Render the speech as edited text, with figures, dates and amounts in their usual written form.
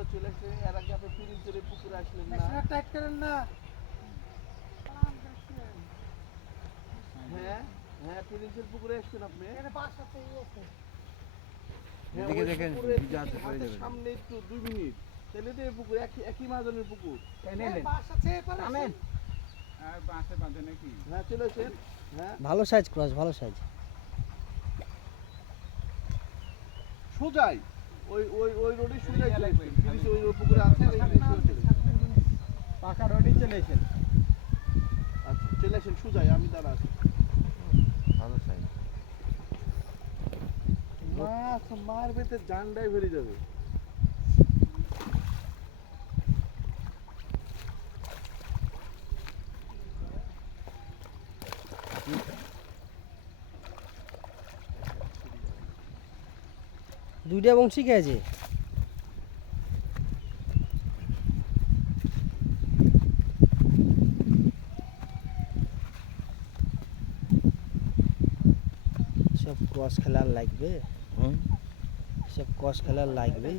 হলো চলে আসে এর আগে আপনি পিরিঞ্চের পুকুরে আসলেন না টাইট করেন না। হ্যাঁ হ্যাঁ পিরিঞ্চের পুকুরে আসছেন আপনি হ্যাঁ, এদিকে ওই দেখেন, পুকুরের ভিজা আছে, ঠিক পড়ে হাতের যাবে। সামনে একটু 2 মিনিট তাহলে তো এই পুকুর একই মাঝনের পুকুর আর বাঁশে বাঁধে নাকি? হ্যাঁ চলে আসেন হ্যাঁ ভালো সাইজ ক্রস, ভালো সাইজ। সোজাই ওই ওই ওই রোডে সোজাই চলে আসবেন পিরিঞ্চে ওই পুকুরে আছে আর এই পিরিঞ্চে চলে আসবেন। পাকা রোডই চলে এসেন। আচ্ছা চলে আসেন সোজাই আমি দাঁড়া আছি ভালো সাইজ। মাছ মারবে তো জানটাই বেরিয়ে যাবে দুইটা বংশী খেয়েছে। সব ক্রস খেলার লাগবে, সব ক্রস খেলার লাগবে।